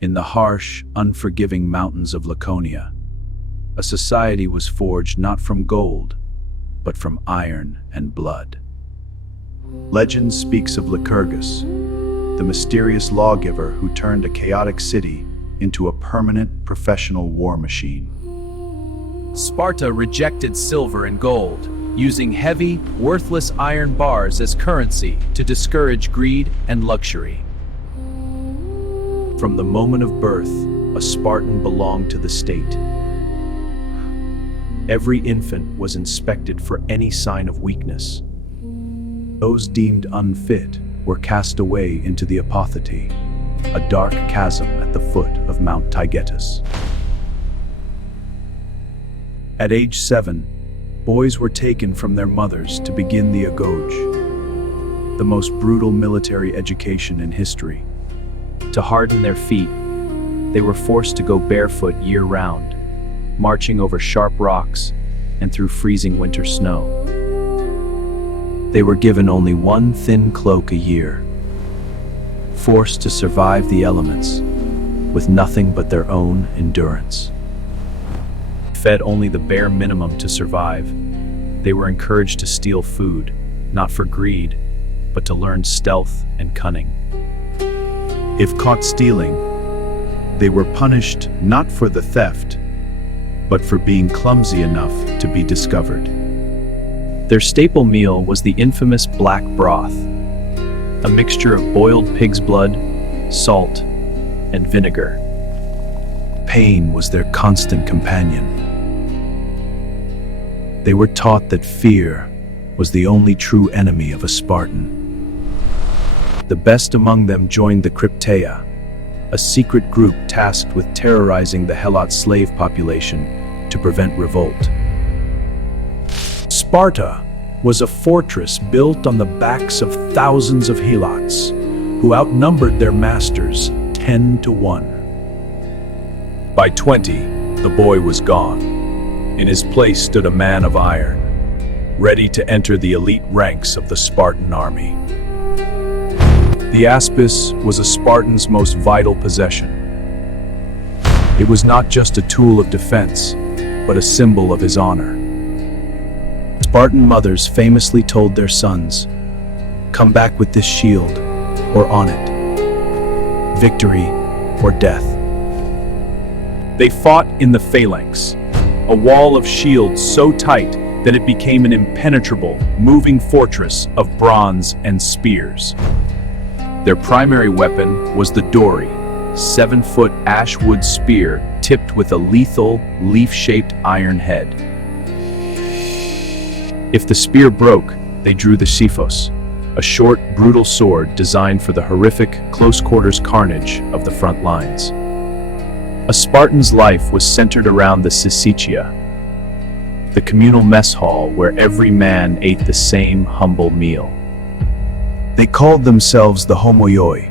in the harsh, unforgiving mountains of Laconia, a society was forged not from gold, but from iron and blood. Legend speaks of Lycurgus, the mysterious lawgiver who turned a chaotic city into a permanent professional war machine. Sparta rejected silver and gold, using heavy, worthless iron bars as currency to discourage greed and luxury. From the moment of birth, a Spartan belonged to the state. Every infant was inspected for any sign of weakness. Those deemed unfit were cast away into the apocalyptic, a dark chasm at the foot of Mount Taygetus. At age 7, boys were taken from their mothers to begin the Agoge, the most brutal military education in history. To harden their feet, they were forced to go barefoot year-round, marching over sharp rocks and through freezing winter snow. They were given only one thin cloak a year, forced to survive the elements with nothing but their own endurance. Fed only the bare minimum to survive, they were encouraged to steal food, not for greed, but to learn stealth and cunning. If caught stealing, they were punished not for the theft, but for being clumsy enough to be discovered. Their staple meal was the infamous black broth, a mixture of boiled pig's blood, salt, and vinegar. Pain was their constant companion. They were taught that fear was the only true enemy of a Spartan. The best among them joined the Crypteia, a secret group tasked with terrorizing the Helot slave population to prevent revolt. Sparta was a fortress built on the backs of thousands of Helots, who outnumbered their masters 10 to 1. By 20, the boy was gone. In his place stood a man of iron, ready to enter the elite ranks of the Spartan army. The aspis was a Spartan's most vital possession. It was not just a tool of defense, but a symbol of his honor. Spartan mothers famously told their sons, "Come back with this shield, or on it. Victory or death." They fought in the phalanx, a wall of shields so tight that it became an impenetrable, moving fortress of bronze and spears. Their primary weapon was the dory, 7-foot ashwood spear tipped with a lethal, leaf-shaped iron head. If the spear broke, they drew the xiphos, a short, brutal sword designed for the horrific, close-quarters carnage of the front lines. A Spartan's life was centered around the syssitia, the communal mess hall where every man ate the same humble meal. They called themselves the homoioi,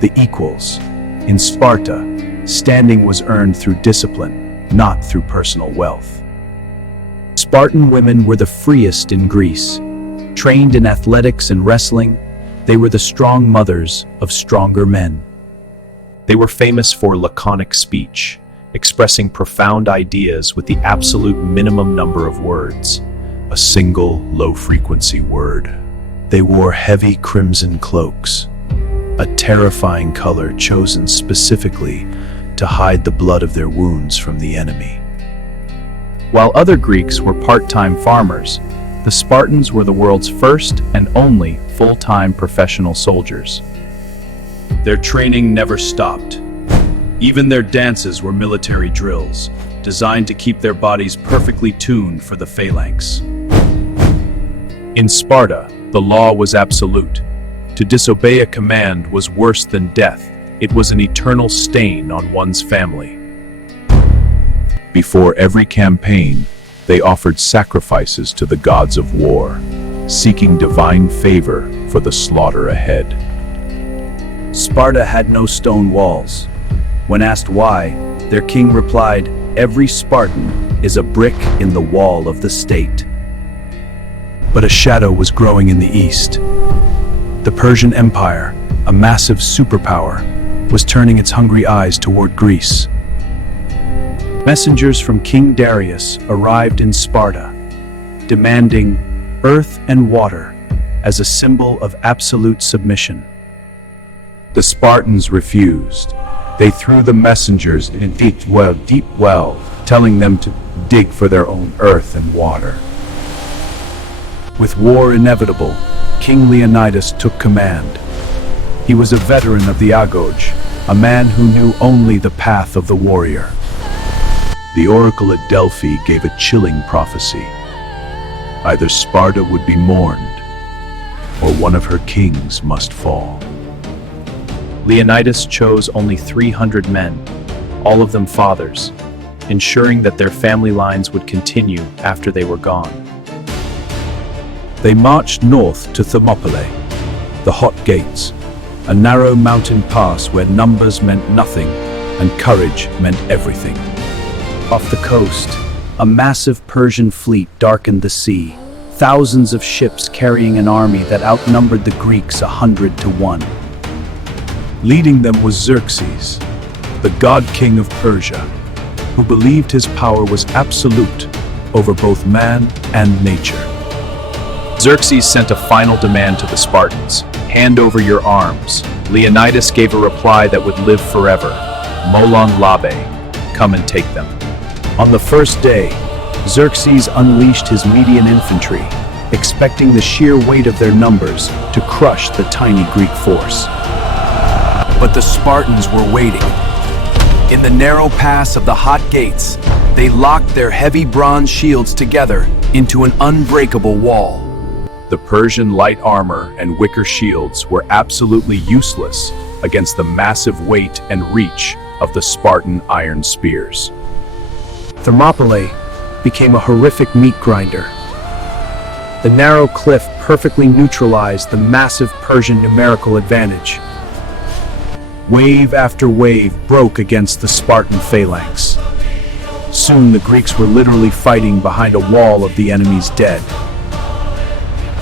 the equals. In Sparta, standing was earned through discipline, not through personal wealth. Spartan women were the freest in Greece. Trained in athletics and wrestling, they were the strong mothers of stronger men. They were famous for laconic speech, expressing profound ideas with the absolute minimum number of words, a single low-frequency word. They wore heavy crimson cloaks, a terrifying color chosen specifically to hide the blood of their wounds from the enemy. While other Greeks were part-time farmers, the Spartans were the world's first and only full-time professional soldiers. Their training never stopped. Even their dances were military drills, designed to keep their bodies perfectly tuned for the phalanx. In Sparta, the law was absolute. To disobey a command was worse than death. It was an eternal stain on one's family. Before every campaign, they offered sacrifices to the gods of war, seeking divine favor for the slaughter ahead. Sparta had no stone walls. When asked why, their king replied, "Every Spartan is a brick in the wall of the state." But a shadow was growing in the east. The Persian Empire, a massive superpower, was turning its hungry eyes toward Greece. Messengers from King Darius arrived in Sparta, demanding earth and water as a symbol of absolute submission. The Spartans refused. They threw the messengers in a deep well, telling them to dig for their own earth and water. With war inevitable, King Leonidas took command. He was a veteran of the Agoge, a man who knew only the path of the warrior. The oracle at Delphi gave a chilling prophecy. Either Sparta would be mourned, or one of her kings must fall. Leonidas chose only 300 men, all of them fathers, ensuring that their family lines would continue after they were gone. They marched north to Thermopylae, the Hot Gates, a narrow mountain pass where numbers meant nothing and courage meant everything. Off the coast, a massive Persian fleet darkened the sea, thousands of ships carrying an army that outnumbered the Greeks 100 to 1. Leading them was Xerxes, the god king of Persia, who believed his power was absolute over both man and nature. Xerxes sent a final demand to the Spartans: hand over your arms. Leonidas gave a reply that would live forever: Molon Labe, come and take them. On the first day, Xerxes unleashed his Median infantry, expecting the sheer weight of their numbers to crush the tiny Greek force. But the Spartans were waiting. In the narrow pass of the Hot Gates, they locked their heavy bronze shields together into an unbreakable wall. The Persian light armor and wicker shields were absolutely useless against the massive weight and reach of the Spartan iron spears. Thermopylae became a horrific meat grinder. The narrow cliff perfectly neutralized the massive Persian numerical advantage. Wave after wave broke against the Spartan phalanx. Soon the Greeks were literally fighting behind a wall of the enemy's dead.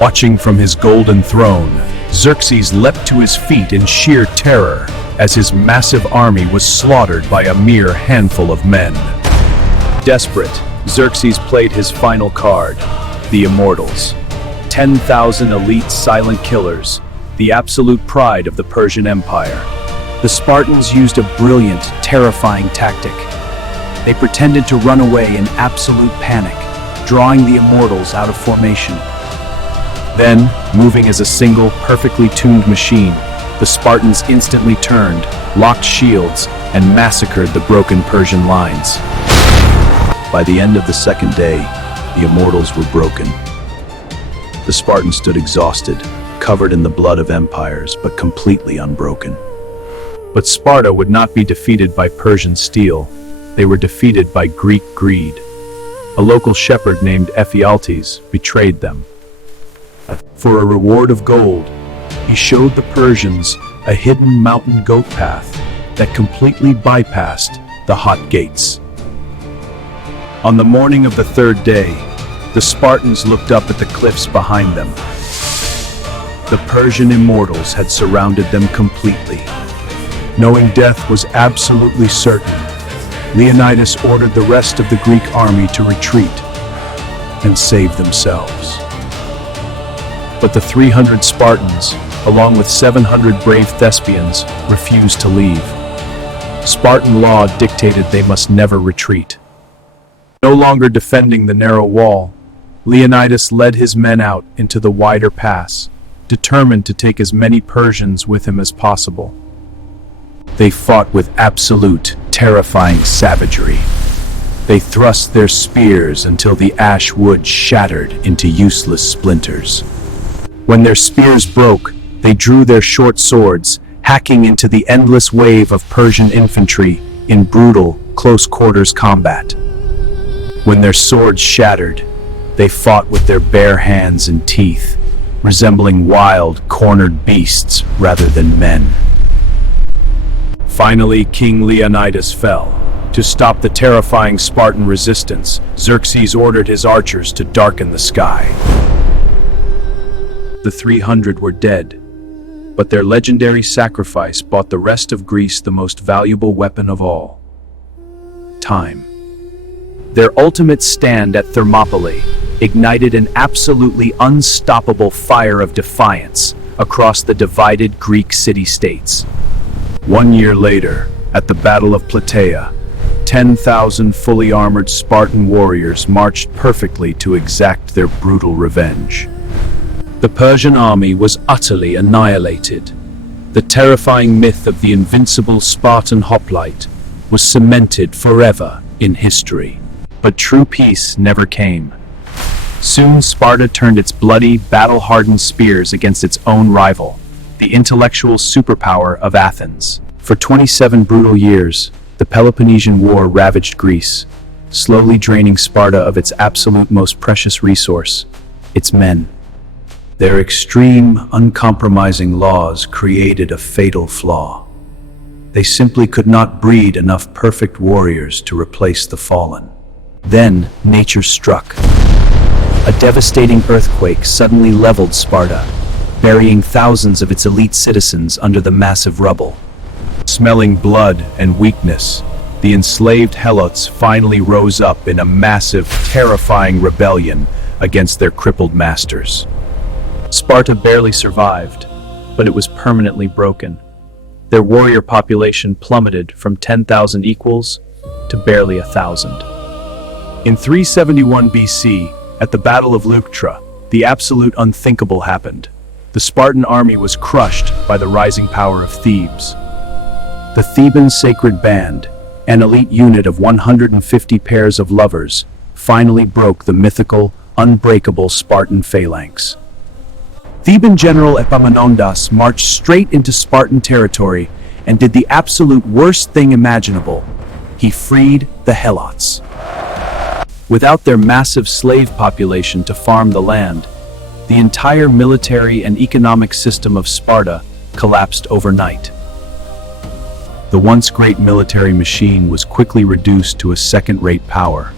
Watching from his golden throne, Xerxes leapt to his feet in sheer terror as his massive army was slaughtered by a mere handful of men. Desperate, Xerxes played his final card, the Immortals. 10,000 elite silent killers, the absolute pride of the Persian Empire. The Spartans used a brilliant, terrifying tactic. They pretended to run away in absolute panic, drawing the Immortals out of formation. Then, moving as a single, perfectly tuned machine, the Spartans instantly turned, locked shields, and massacred the broken Persian lines. By the end of the second day, the Immortals were broken. The Spartans stood exhausted, covered in the blood of empires, but completely unbroken. But Sparta would not be defeated by Persian steel. They were defeated by Greek greed. A local shepherd named Ephialtes betrayed them. For a reward of gold, he showed the Persians a hidden mountain goat path that completely bypassed the Hot Gates. On the morning of the third day, the Spartans looked up at the cliffs behind them. The Persian Immortals had surrounded them completely. Knowing death was absolutely certain, Leonidas ordered the rest of the Greek army to retreat and save themselves. But the 300 Spartans, along with 700 brave Thespians, refused to leave. Spartan law dictated they must never retreat. No longer defending the narrow wall, Leonidas led his men out into the wider pass, determined to take as many Persians with him as possible. They fought with absolute, terrifying savagery. They thrust their spears until the ash wood shattered into useless splinters. When their spears broke, they drew their short swords, hacking into the endless wave of Persian infantry in brutal, close-quarters combat. When their swords shattered, they fought with their bare hands and teeth, resembling wild, cornered beasts rather than men. Finally, King Leonidas fell. To stop the terrifying Spartan resistance, Xerxes ordered his archers to darken the sky. The 300 were dead. But their legendary sacrifice bought the rest of Greece the most valuable weapon of all: time. Their ultimate stand at Thermopylae ignited an absolutely unstoppable fire of defiance across the divided Greek city-states. 1 year later, at the Battle of Plataea, 10,000 fully armored Spartan warriors marched perfectly to exact their brutal revenge. The Persian army was utterly annihilated. The terrifying myth of the invincible Spartan hoplite was cemented forever in history. But true peace never came. Soon Sparta turned its bloody, battle-hardened spears against its own rival, the intellectual superpower of Athens. For 27 brutal years, the Peloponnesian War ravaged Greece, slowly draining Sparta of its absolute most precious resource, its men. Their extreme, uncompromising laws created a fatal flaw. They simply could not breed enough perfect warriors to replace the fallen. Then, nature struck. A devastating earthquake suddenly leveled Sparta, burying thousands of its elite citizens under the massive rubble. Smelling blood and weakness, the enslaved Helots finally rose up in a massive, terrifying rebellion against their crippled masters. Sparta barely survived, but it was permanently broken. Their warrior population plummeted from 10,000 equals to barely 1,000. In 371 BC, at the Battle of Leuctra, the absolute unthinkable happened. The Spartan army was crushed by the rising power of Thebes. The Theban sacred band, an elite unit of 150 pairs of lovers, finally broke the mythical, unbreakable Spartan phalanx. Theban general Epaminondas marched straight into Spartan territory and did the absolute worst thing imaginable. He freed the Helots. Without their massive slave population to farm the land, the entire military and economic system of Sparta collapsed overnight. The once great military machine was quickly reduced to a second-rate power,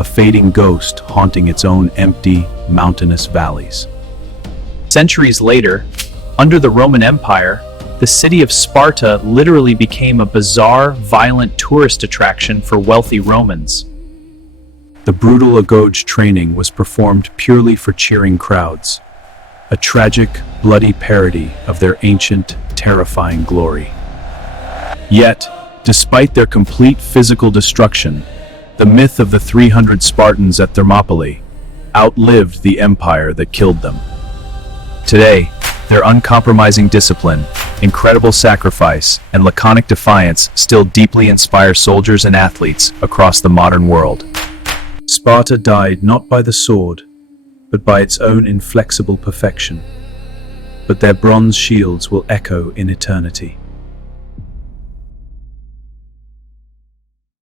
a fading ghost haunting its own empty, mountainous valleys. Centuries later, under the Roman Empire, the city of Sparta literally became a bizarre, violent tourist attraction for wealthy Romans. The brutal Agoge training was performed purely for cheering crowds, a tragic, bloody parody of their ancient, terrifying glory. Yet, despite their complete physical destruction, the myth of the 300 Spartans at Thermopylae outlived the empire that killed them. Today, their uncompromising discipline, incredible sacrifice, and laconic defiance still deeply inspire soldiers and athletes across the modern world. Sparta died not by the sword, but by its own inflexible perfection. But their bronze shields will echo in eternity.